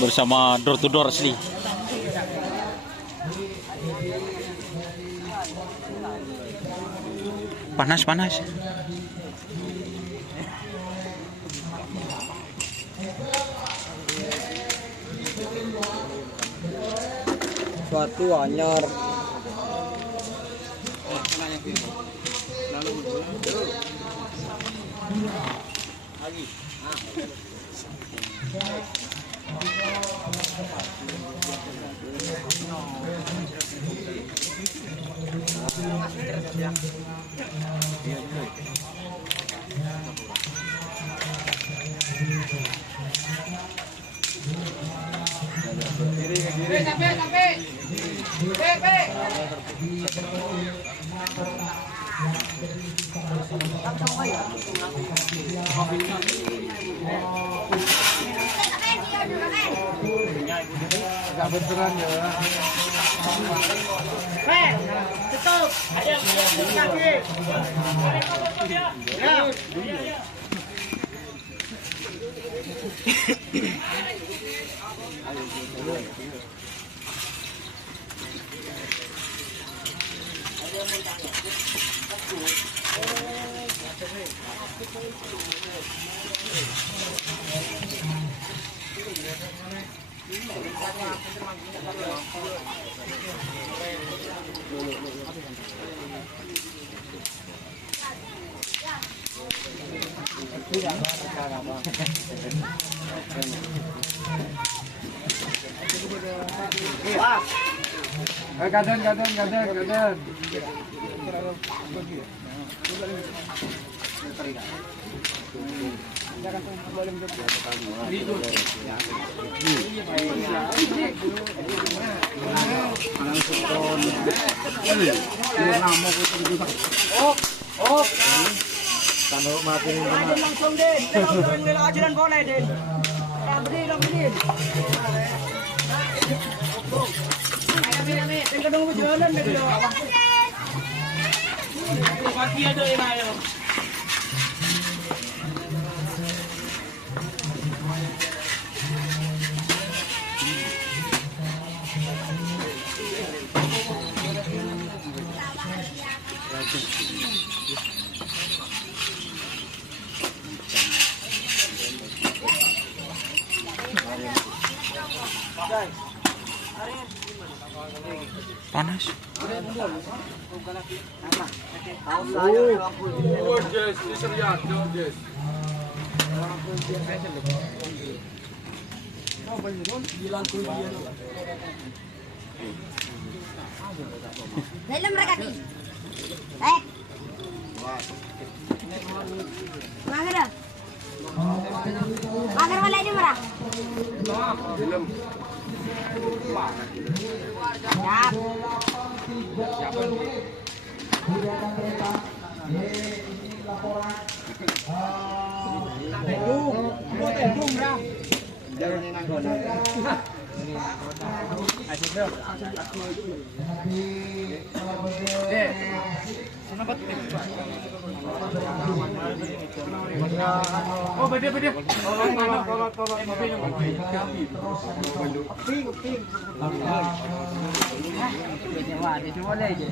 bersama door to door asli. Panas. Suatu anyar. Agak beneran ya. Tutup. Ada yang kaki. Ya. Gadan. Kalau makin langsung deh, kalau ajaran boleh deh. Berdiri. Tinggal jalan deh. Pagi ada yang ayo. Panas. Dalam mereka nih. Mager. Mager wala ini merah. Siap. Oh, beda. Tolong. Ping. Wah, dia boleh je.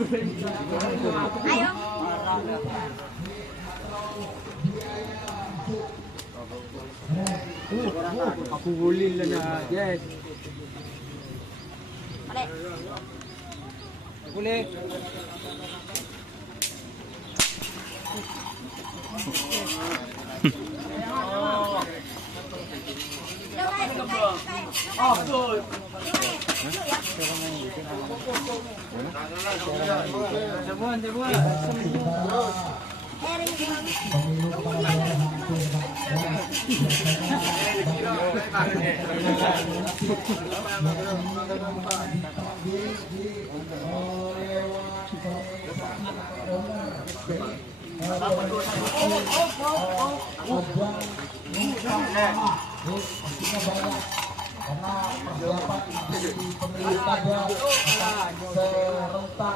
Ayo. Aku boleh lah nak. Yes. Balik. Boleh. Oh, betul.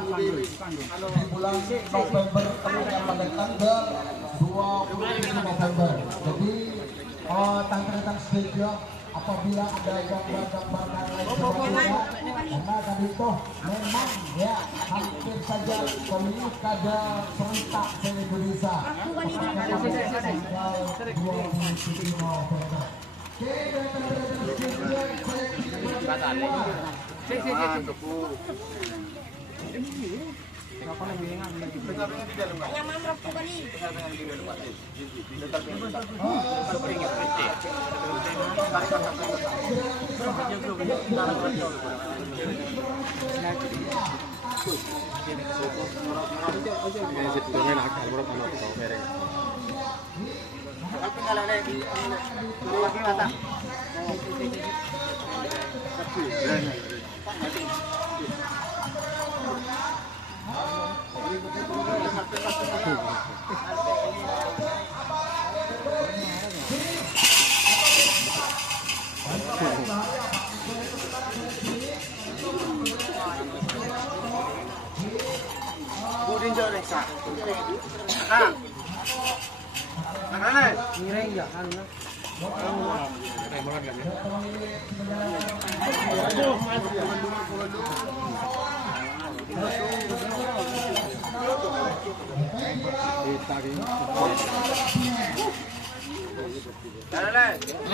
Di bulan November pada tanggal 20 November. Jadi tanggal stadium apabila ada gambar-gambar dan lain sebagainya, karena tadi itu memang ya hampir saja pilkada serentak di Indonesia. Tanggal 27 November.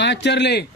Ajar le.